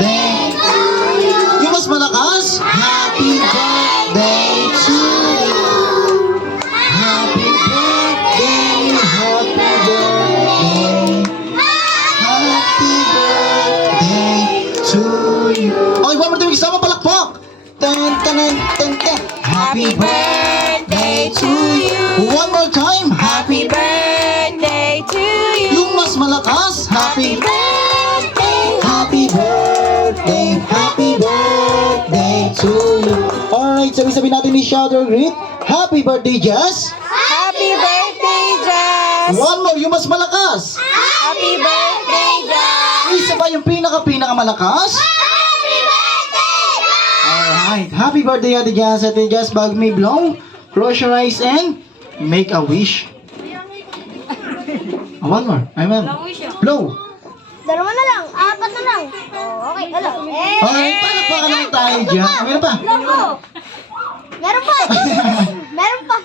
birthday. Yung mas malakas. Happy birthday to you. Happy birthday, happy birthday. Happy birthday to you. Okay, one more time. Isama palakpak. Tan, tan, tan, tan. Happy birthday to you. One more time. Happy birthday to you. yung mas malakas. Happy birthday. Happy birthday. Happy birthday to you. Alright, sabi-sabi natin ni shout or greet. Happy birthday, Jess. Happy birthday, Jess. One more, yung mas malakas. Happy birthday, Jess. Isa pa yung pinaka-malakas. Happy birthday, Jess. Alright, happy birthday, Ate Jess. Ate Jess, bag may blow, close your eyes and make a wish. One more. I will. Blow. Dalawa na lang, apat na lang. Oh, okay, hello. Alright, palakpakan naman tayo dyan. Meron pa. Meron pa. Meron pa.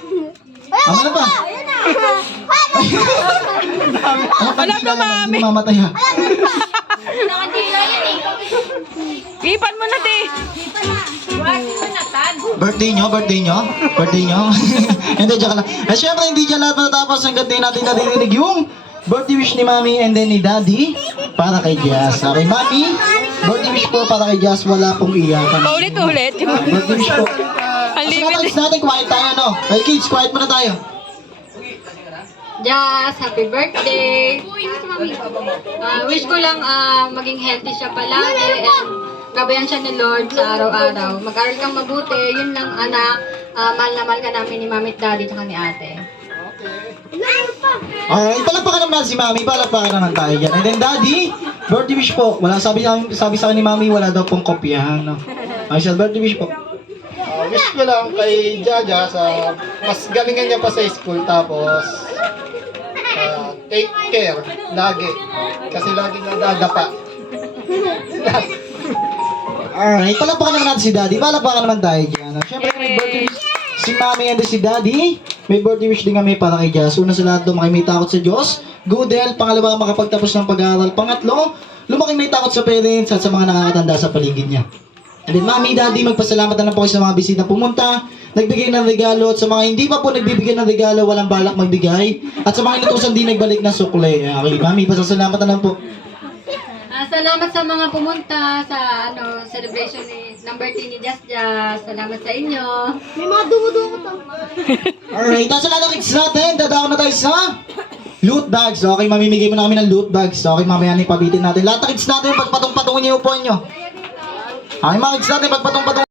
Wala, Meron pa. Ayun na. Wala pa, mami. Hindi mamatay ha. Nakandila yan eh. Ipan mo na, te. Birthday nyo? Hindi, dyan ka lang. At syempre, hindi dyan lahat matapos hanggang di natin nadidinig yung birthday wish ni Mami and then ni Daddy para kay Jazz. Okay, Mami, birthday wish po para kay Jazz, wala pong iyakan. Paulit-ulit. Birthday wish po. Unlimited. Natin, quiet tayo, no? Okay, kids, quiet muna tayo. Jazz, happy birthday! Wish ko lang maging healthy siya palagi and gabayan siya ni Lord sa araw-araw. Mag-aral kang mabuti, yun lang anak. Mahal na mahal ka namin ni Mami at Daddy tsaka ni Ate. Alright, palakpakan naman natin si Mami, palakpakan naman tayo dyan. And then Daddy, birthday wish po. Wala, sabi sa akin ni Mami, wala daw pong kopyahan, no? Okay, so birthday wish po. Wish ko lang kay Jaja sa mas galingan niya pa sa school tapos take care lagi kasi lagi nadadapa. Alright, palakpakan naman natin si Daddy, palakpakan naman tayo dyan. Siyempre, may birthday wish si Mami and then si Daddy. May birthday wish din kami para kay Jazz. Una sa lahat, lumaki may takot sa Diyos. Good health. Pangalawa, makapagtapos ng pag-aaral. Pangatlo, lumaki may takot sa parents at sa mga nakakatanda sa paligid niya. And then, Mami, Daddy, magpasalamat na lang po kayo sa mga bisita pumunta, nagbigay ng regalo, at sa mga hindi pa po nagbibigay ng regalo, walang balak magbigay. At sa mga inutusan di nagbalik na sukle. Okay, Mami, pasasalamat na lang po. Salamat sa mga pumunta sa celebration ni number 10 ni Jazz Jazz. Salamat sa inyo. May mga dugo-dugo to. Alright, nasa lalakits natin, dadaan na tayo sa loot bags. Okay, mamimigay mo na kami ng loot bags. Okay, mamaya na ipabitin natin. Lahat ng kids natin, pagpatong-patungin niyo yung upuan nyo. Okay, mga kids natin, pagpatong-patungin.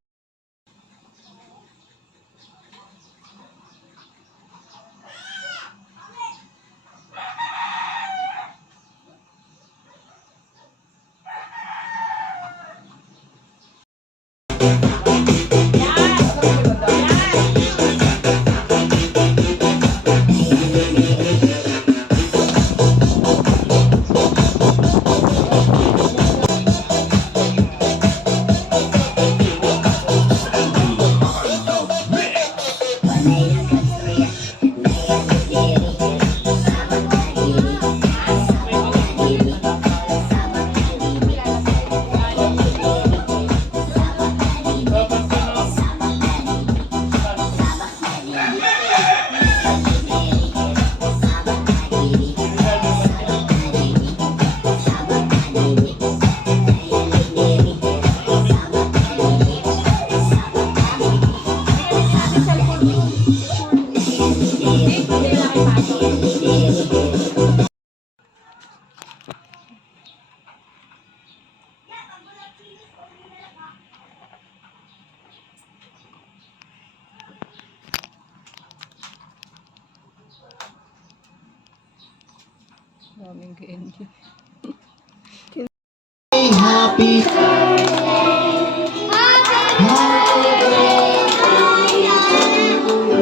Happy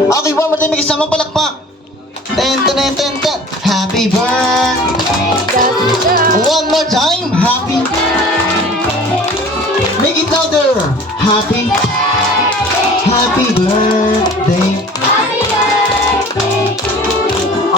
Okay, one more time, may kasama palakpak. Ten, ten, ten, ten, ten. Happy birthday. One more time. Happy. Make it louder. Happy. Happy birthday.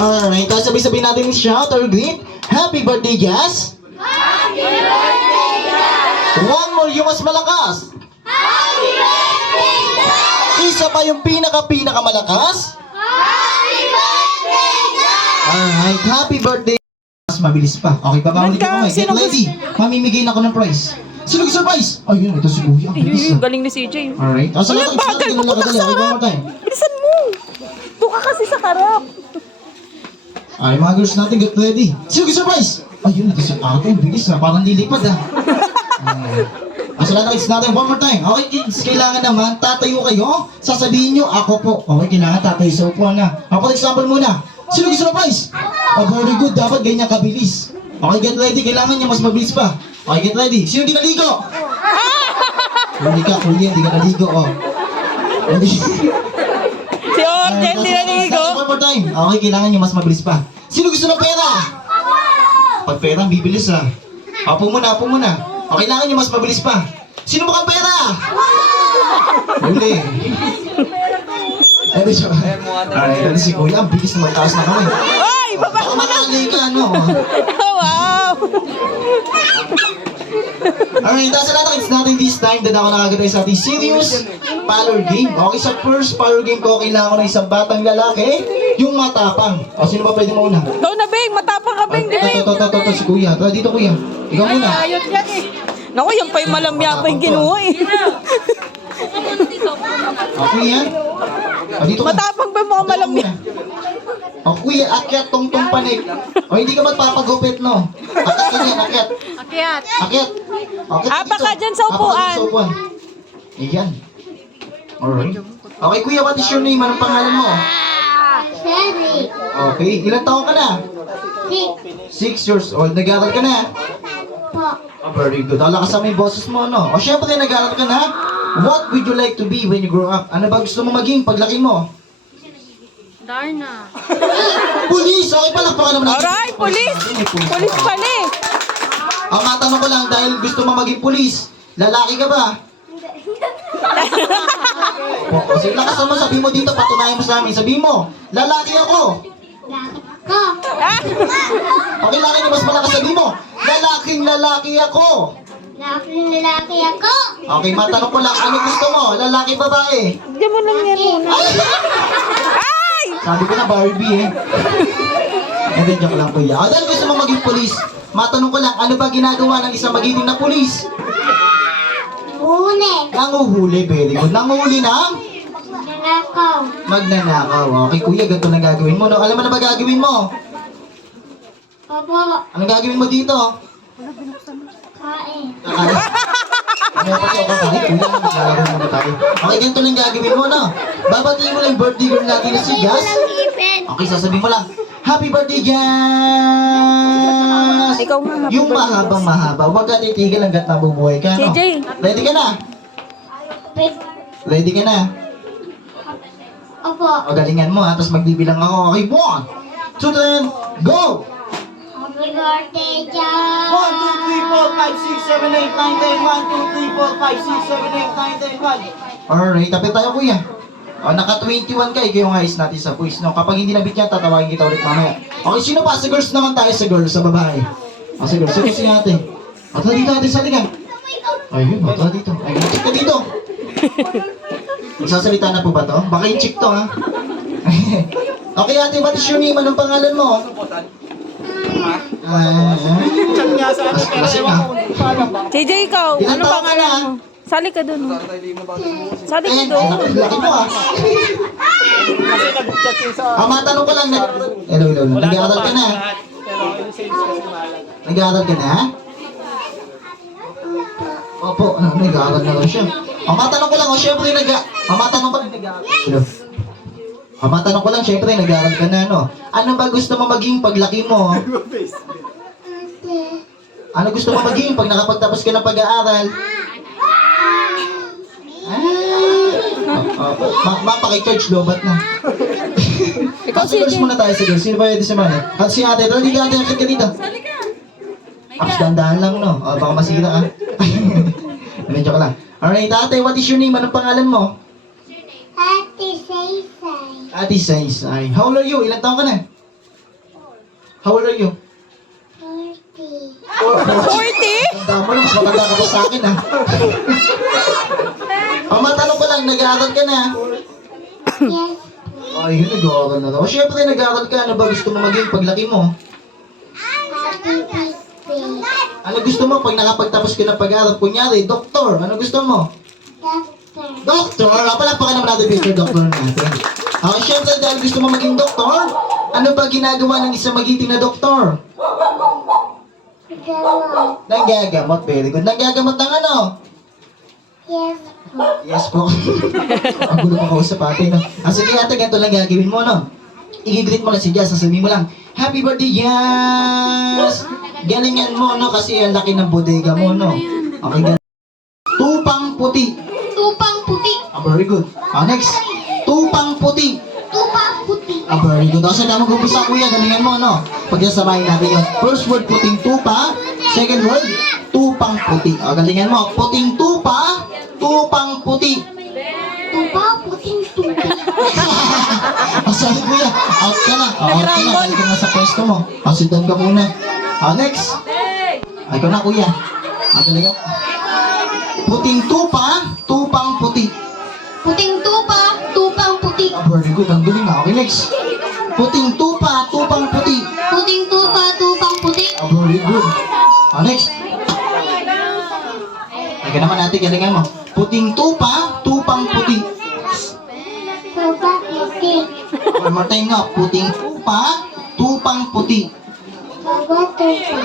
Alright, tapos sabi-sabi natin shout or greet. Happy birthday, Jazz. Happy birthday, Jazz. One more, yung mas malakas. Happy birthday, Dad! Isa pa yung pinaka-malakas. Happy birthday, Dad! Alright, happy birthday. Mas mabilis pa. Okay, babawali ko Nagka- kamay. Get sino ready. Mamimigay na ako ng prize. Sino surprise? Ayun, ito si Kuya. Ang bilis, ah. Galing ni CJ. Alright. Sa Walang lahat, bagal, ganun lang pupunta kadali. sa Okay, one harap. more time. Bilisan mo. Doon ka kasi sa harap. Ay, mga girls natin, get ready. Sino surprise? Ayun, ito si ate. Ang bilis, ah. Parang lilipad, ah. Sa lahat ng kids natin, one more time. Okay, kids, kailangan naman, tatayo kayo. Sasabihin nyo, ako po. Okay, kailangan tatayo sa upuan na. Ako, for example muna. Sino surprise? Oh, very good. Dapat ganyan kabilis. Okay, get ready. Kailangan nyo mas mabilis pa. Okay, get ready. Sino di naligo? Hindi ka, kuya. Hindi ka naligo, oh. Si Orjen, di naligo. One more time. Okay, kailangan nyo mas mabilis pa. Sino gusto ng pera? Pag pera, bibilis, ah. Apo muna, apo muna. Okay, kailangan nyo mas mabilis pa. Sino mukhang pera? Huli. Ito siya. Ay, ito si Kuya. Ang bilis na magtaas na kami. Ay, baba Baka makali ka, ano? Wow. Alright, sa lahat ng kids natin this time, dad ako nakagantay sa ating serious parlor game. Okay, sa first parlor game ko, kailangan ko ng isang batang lalaki, yung matapang. O, sino ba pwede mauna? Ikaw na, Bing. Matapang ka, Bing. Ito, si Kuya. Tara dito, Kuya. Ikaw muna. Ayot yan eh. Naku, yan pa yung malamya pa yung kinuha eh. Okay, yan. O, dito ka. Matapang ba mga malamya? O, Kuya, akyat tong panik. O, hindi ka magpapagupit, no? Akyat ka dyan, akyat. Akyat. Akyat. Akyat Apa dito. ka dyan sa Apa ka upuan. dyan sa upuan. Ayan. Alright. Okay, Kuya, what is your name? Anong pangalan mo? Cedric. Okay, ilang taon ka na? 6 years old. Nag-aaral ka na? Po. Oh, very good. Wala kasama yung boses mo, no? O, syempre, nag-aaral ka na? What would you like to be when you grow up? Ano ba gusto mo maging paglaki mo? Darna. Pulis! Okay, palakpakan naman natin. Alright, pulis. Pulis pala eh. Ang matanong ko lang, dahil gusto mo maging pulis, lalaki ka ba? Sige, lakas mo, sabi mo dito, patunayan mo sa amin. Sabi mo, lalaki ako. Ko. Okay, lalaki na mas malakas, sabi mo, lalaking lalaki ako. Lalaki ako. Okay, matanong ko lang, ano gusto mo? Lalaki, babae? Diyan mo lang yan muna. Ay! Sabi ko na Barbie eh. Hindi, joke lang kuya. Dahil gusto mo maging pulis, matanong ko lang, ano ba ginagawa ng isang magiting na pulis? Huli. Nanguhuli, very good. Nanguhuli ng Nanakaw. magnanakaw. Okay kuya, ganito lang gagawin mo. No? Alam mo na ba gagawin mo? Opo. Anong gagawin mo dito? Kain. Kakain. Ano pa siya kakain? Kuya, maglalaro muna tayo. Okay, ganito lang gagawin mo, no? Babatiin mo lang yung birthday girl natin na si Gas. Ipin. Okay, sasabihin mo lang, Happy birthday, Gas! Ikaw nga, happy Yung birthday, mahabang mahaba, huwag ka titigil hanggat nabubuhay ka, no? CJ. Ready ka na? Ready ka na? Opo. O, galingan mo, ha? Tapos magbibilang ako. Okay, 1, 2, 3, go! Happy birthday, John. 1, 2, 3, 4, 5, 6, 7, 8, 9, 10, 1, 2, 3, 4, 5, 6, 7, 8, 9, 10, 1. Alright, tapos tayo kuya. O, naka 21 ka, ikaw yung ayos natin sa quiz, no? Kapag hindi nabit yan, tatawagin kita ulit mamaya. Okay, sino pa? Sa girls naman tayo, sa girls, sa babae. O, sa girls, sino si ate? O, tara dito, ate, sa ligan. Ayun, o, tara dito. Ay, chick ka dito. Magsasalita na po ba to? Baka yung chick to, ha? Okay, ate, what is your name? Anong pangalan mo? Lasing ah. CJ, ikaw. Ilan Ano taon ka pangalan na? mo? Sali ka dun. oh. Sali ka Eh, dun. laki mo ah. Matanong ko lang na... Hello. Nag-aaral ka na? Nag-aaral ka na? Opo, nag-aaral na daw siya. Matanong ko lang, syempre matanong ko lang, Hello. Matanong ko lang, syempre nag-aaral ka na, no? Ano ba gusto mo maging paglaki mo? Ano gusto mo maging pag nakapagtapos ka ng pag-aaral? Mapaki-church lobat na. Ikaw, Sa girls CJ. muna tayo, sa girls. Sino ba yun si Mane? At si ate, tara dito ate, akit ka dito. Aps, dandahan lang, no? O, baka masira ka. Medyo ka lang. Alright, ate, what is your name? Anong pangalan mo? Ate Saysay. Ate Saysay. How old are you? Ilang taon ka na? How old are you? 40. 40? Ang dami mo, mas matanda ka pa sa akin ah. Matanong ko lang, nag-aaral ka na? Yes. Ay, nag-aaral na daw. Siyempre, nag-aaral ka. Ano ba gusto mo maging paglaki mo? Ano gusto mo pag nakapagtapos ka ng pag-aaral? Kunyari, doktor. Ano gusto mo? Doktor? Palakpakan naman natin picture doktor natin. Okay, syempre dahil gusto mo maging doktor, ano ba ginagawa ng isang magiting na doktor? Nanggagamot. Very good. Nanggagamot ng ano? Yes. Yes po. Ang gulo pa kausap ate, no? Sige ate, ganito lang gagawin mo, no? I-greet mo lang si Jazz, sasabihin mo lang, Happy birthday, Jazz! Galingan mo, no? Kasi ang laki ng bodega mo, no? Okay, ganun. Tupang puti. Tupang puti. Very good. Next. Tupang puti. Tupang puti. Very good. Kasi na mag-umpisa, kuya, galingan mo, no? Pagkasabahin natin yun. First word, puting tupa. Second word, tupang puti. Galingan mo. Puting tupa, tupang puti. Tupa, puting tupi. Sorry kuya, out ka na. Out ka na, balik ka na sa pwesto mo. Sit down ka muna. Next. Ay ko na kuya. Talaga. Puting tupa, tupang puti. Puting tupa, tupang puti. Very good, ang galing na. Okay, next. Puting tupa, tupang puti. Puting tupa, tupang puti. Very good. Next. Ay ka naman natin, galingan mo. Puting tupa, tupang puti. Tupa, puti. One more time nga. Puting tupa, tupang puti. Tupa, tupa.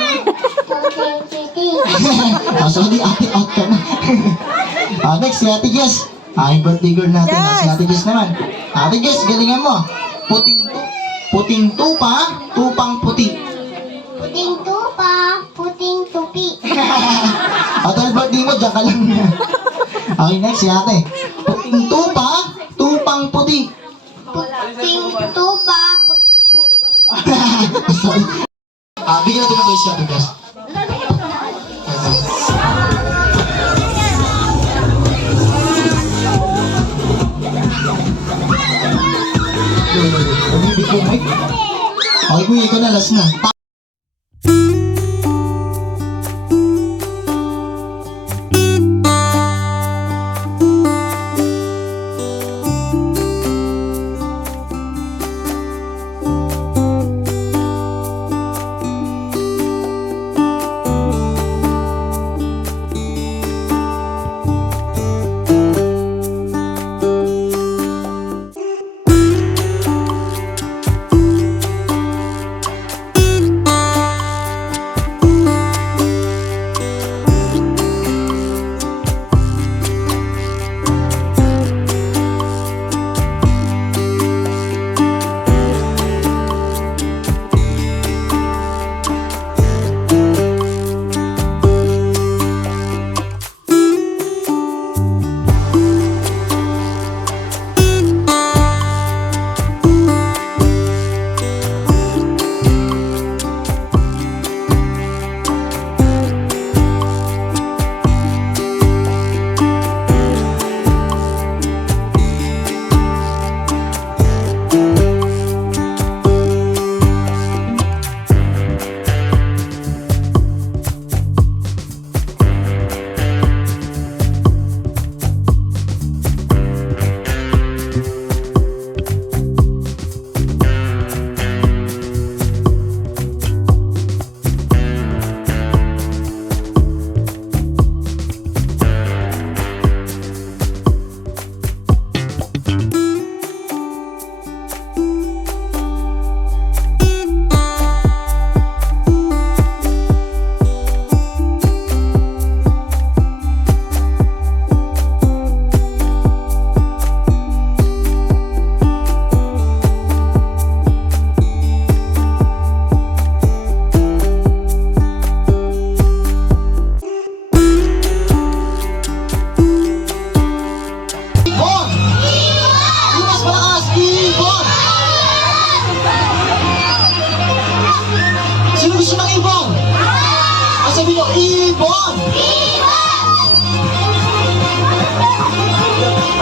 Puting puti. Sorry, ate, out ka na. Next, si Ate Jess. Ay, birthday girl natin. Yes. Si Ate Jess naman. Ate Jess, galingan mo. Puting tupa, tupang puti. Puting tupa, puting tupi. Dahil birthday mo, dyan ka lang. Okay, next, si Ate. Puting tupa, tupang puti. Puting tupa, Sorry. Bigyan natin ng voice si Ate Jess. Umibig ko, Mike. Okay, kuya, ikaw na, last na.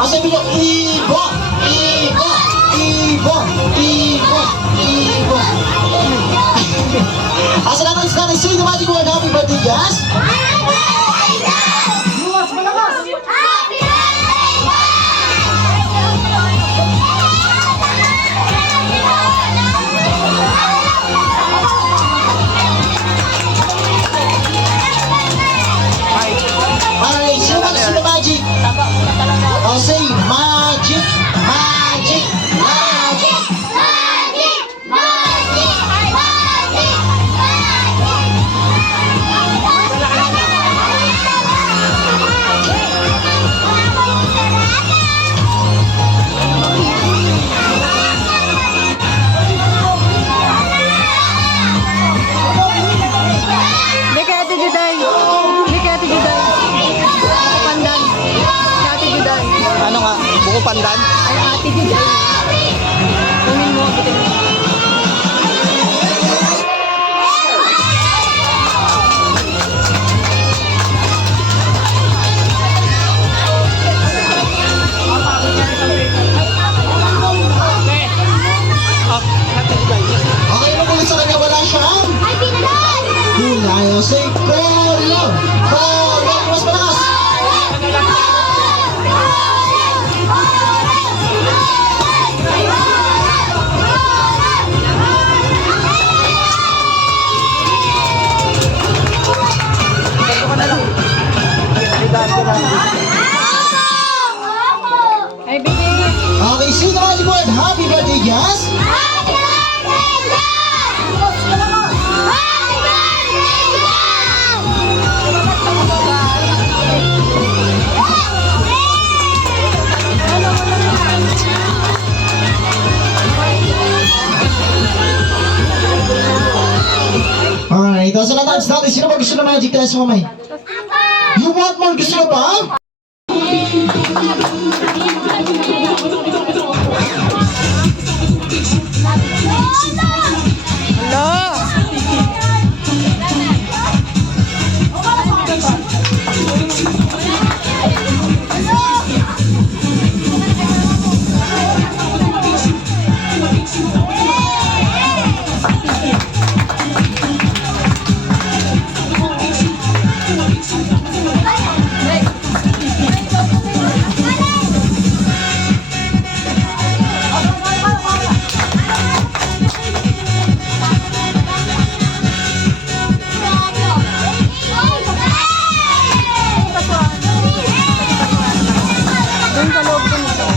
Sabi nyo, ibon! Ibon! Ibon! Ibon! Ibon! Salamat sa natin. Sing the magic word. Happy birthday! Oh, say magic, magic, magic. Hindi kay Ate Juday. Hindi kay Ate Juday. Pandan. Kay Ate Juday. Ano nga? Buko pandan? Ay, Ate Juday. Kunin mo. Bitin mo. Okay, magulit sa kanya, wala siyang kulay. Oh, say color, color. Mas malakas. Ay, bitin. Okay, sino ang libod? Happy birthday, Jazz! Alright, so natapos natin. Sino ba gusto na magic tayo sa kamay? You want more? Gusto nyo pa? Hala. Doon sa loob ko nito.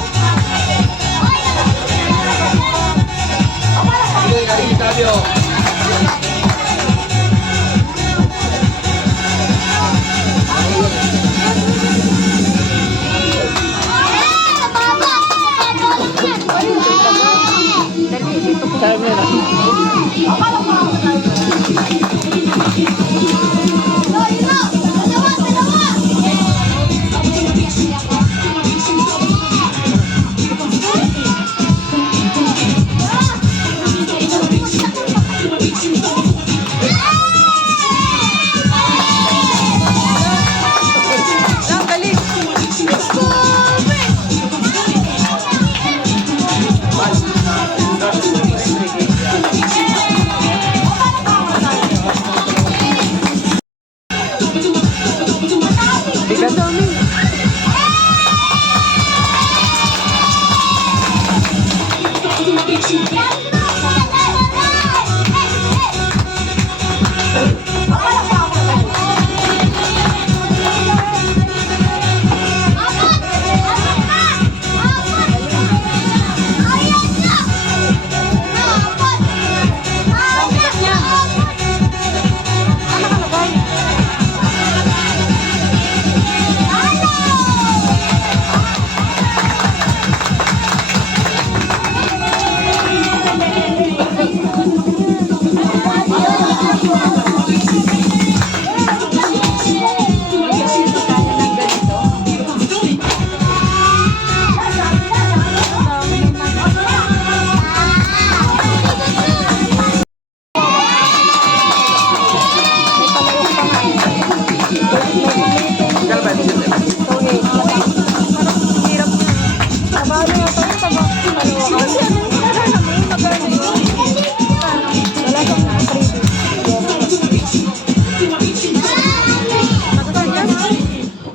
Lang, galing. Bigat dami.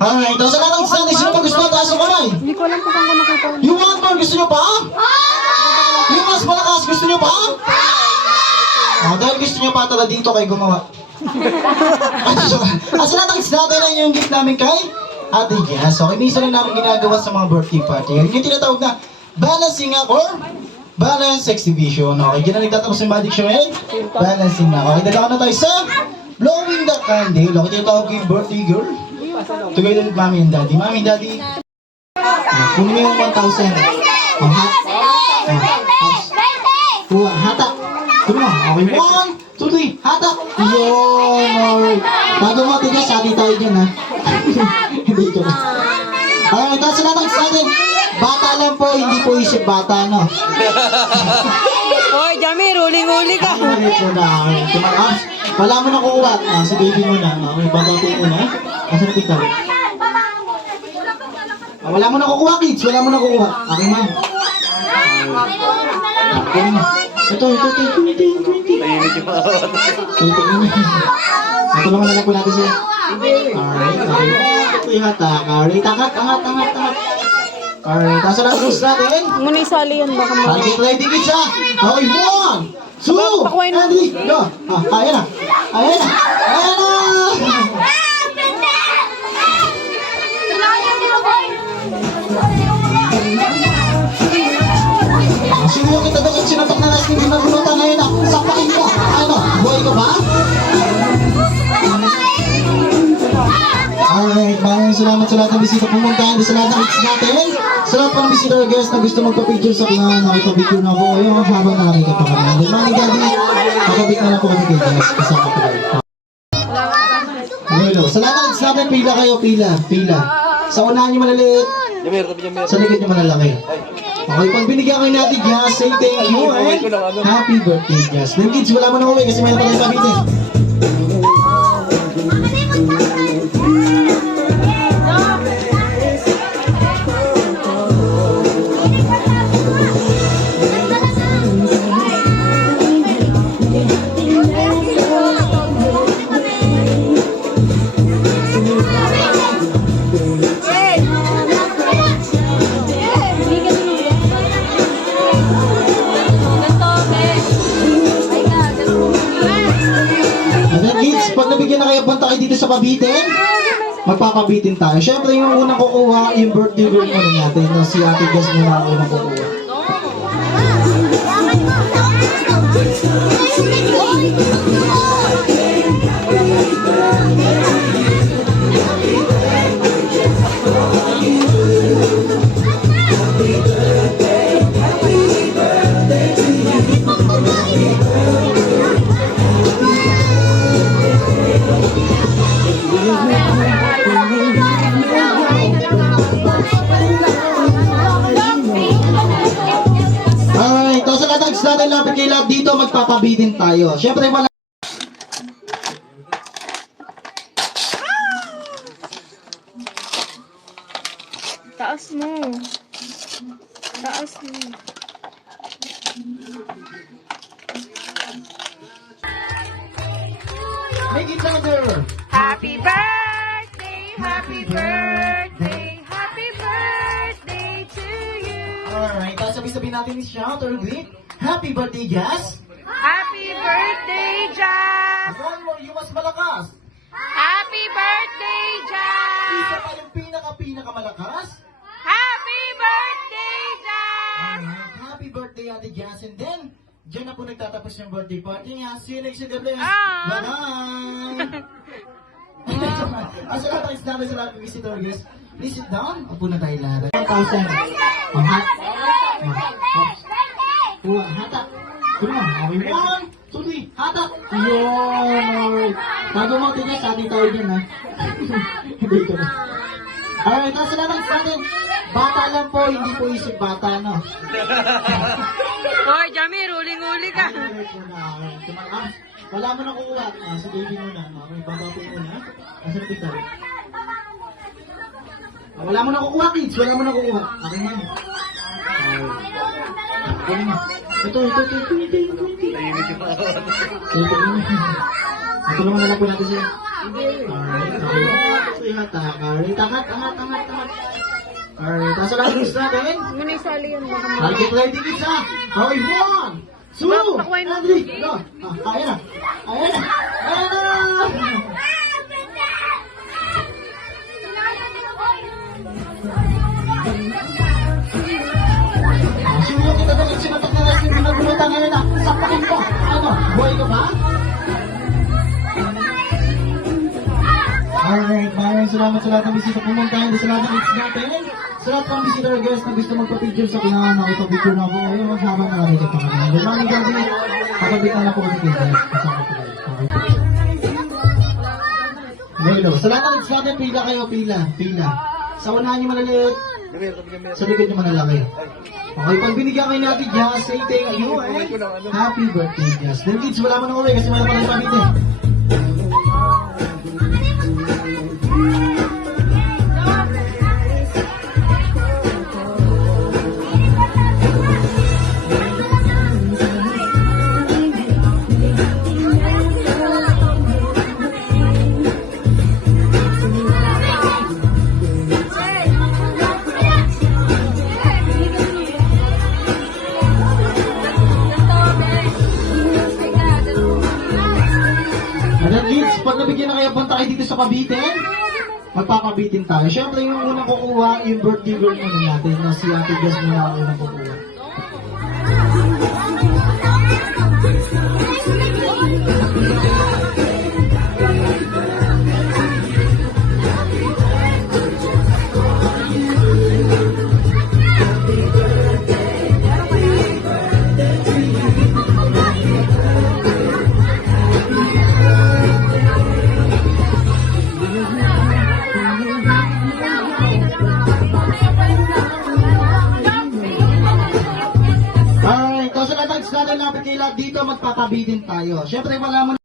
Alright, so natapos natin. Sino ba gusto na taas sa kamay? Hindi ko alam kung saan ko nakita yun. You want more? Gusto nyo pa? Yung mas malakas, gusto nyo pa? Dahil gusto nyo pa, tala dito kayo gumawa. Asa natapos natin ang yung gift namin kay Ate Jazz. Okay, minsan lang namin ginagawa sa mga birthday party. Yun yung tinatawag na balancing act or balance exhibition. Okay, dyan na nagtatapos yung magic show and balancing act. Okay, dalawa na tayo sa blowing the candle. Okay, tinatawag ko yung birthday girl. Together with mommy and daddy. Mommy and daddy, kunin mo yung 1,000. Ang hat. Kuha, hatak. Kunin mo. Okay, 1, 2, 3, hatak. Yun, alright. Bago mo tigas, sali tayo dyan, ha? Hindi ko na. Alright, tapos na natin sa atin. Bata lang po, hindi po isip bata, no? Hoy, Jami, ruling-uli ka. Mali po na. Okay, tumakas. Wala mo na kukuha. Si baby mo na. Okay, bata po na. Asa na ikaw? Wala mo na kukuha, kids. Wala mo na kukuha. Okay, ma'am. Okay, ma'am. Ito. 20. Ito naman na lang po natin siya. Alright, okay. Ito yung hatak. Alright, angat. Alright, tapos na natin. Muna isali yan, baka mo. Alright, ready kids ha? Okay, 1, 2, Pakuwain mo. 3, go! Ayan na! Sino yung kita doon sinapak na nasa hindi nabunutan ngayon na sapakin mo? Ano? Buhay ka ba? Alright, maraming salamat sa lahat ng bisita pumuntahan sa lahat ng hits natin. Sa lahat pa ng bisita or guest na gusto magpa-picture sa kanya, nakita-picture na po kayo habang nakakita pa kami. And then, Mami Daddy, makabit na lang po kami kay guest kasama ko rin. Hello, sa lahat ng hits natin, pila kayo, pila. Sa unahan nyo malaliit, sa likod nyo malalaki. Okay, pag binigyan kayo natin, Jazz, say thank you and happy birthday, Jazz. Then kids, wala mo na uwi kasi may naman tayo pabitin. Pag nabigyan na kayo, punta kayo dito sa pabitin, magpapabitin tayo. Siyempre, yung unang kukuha, yung birthday girl mo natin, na si Ate Jazz muna ang unang kukuha. Alright, so sa katags natin lapit kay lahat dito, magpapabitin tayo. Siyempre, wala. Taas mo. Make it louder! Happy birthday to you. Alright, tapos sabi-sabi natin ni shout or greet. Happy birthday, Jazz! Happy birthday, Jazz. One more, you mas malakas! Happy birthday, Jazz. Isa pa yung pinaka-malakas. Happy birthday, Jazz. Alright, happy birthday, Ate Jazz. And then, dyan na po nagtatapos yung birthday party niya. See you next gabi. Bye-bye! Sa lahat ng namin sa lahat ng visitor guys, please sit down. Upo na tayo lahat. 1,000. Ang hat. Kuha, hatak. Kuha, okay. 1, 2, 3, hatak. Yun. Bago mo tigas, sali tayo dyan ha. Hindi ko na. Alright, nasa lahat ng natin. Bata lang po, hindi po isip bata, no? Hoy, Jami, ruling-uli ka. Tumakas. Wala mo na kukuha. Si baby mo na. Okay, baba po muna. Asa na pita? Wala mo na kukuha, kids. Wala mo na kukuha. Okay, ma'am. Ito. Ito naman na lang po natin siya. Alright, okay. So, ihatak. Alright, angat. Alright, nasa lang gusto natin. Muna isali yan, baka mo. Alright, get ready, kids ha. Okay, 1, 2, Pakuwain mo. 3, go. Ayan na. Buhay ka ba? Alright, maraming salamat sa lahat ng bisita pumunta. Hindi sa lahat ng hits natin. Sa lahat ng visitor guest na gusto magpa-picture sa kailangan nakipag-picture na ako. Ayun, habang nakalikat pa kami. Good morning, Gabi. Kapabit na po kami kayo guys. Kasama ko kayo. Hello. Sa lahat ng hits natin, pila kayo, pila. Sa unahan nyo malaliit. Sa likod nyo malalaki. Okay, pag binigyan kayo natin, Jazz, say thank you and happy birthday, Jazz. Then kids, wala mo nang uwi kasi wala pa rin pamit eh. Alam kids, pag nabigyan na kayo, punta kayo dito sa Cavite, magpapabitin tayo. Siyempre, yung unang kukuha, yung birthday girl muna natin, na si Ate Jess muna ang unang kukuha. Alright, so sa lahat ng natin, lapit kayo lahat dito, magpapabitin tayo. Siyempre, wala mo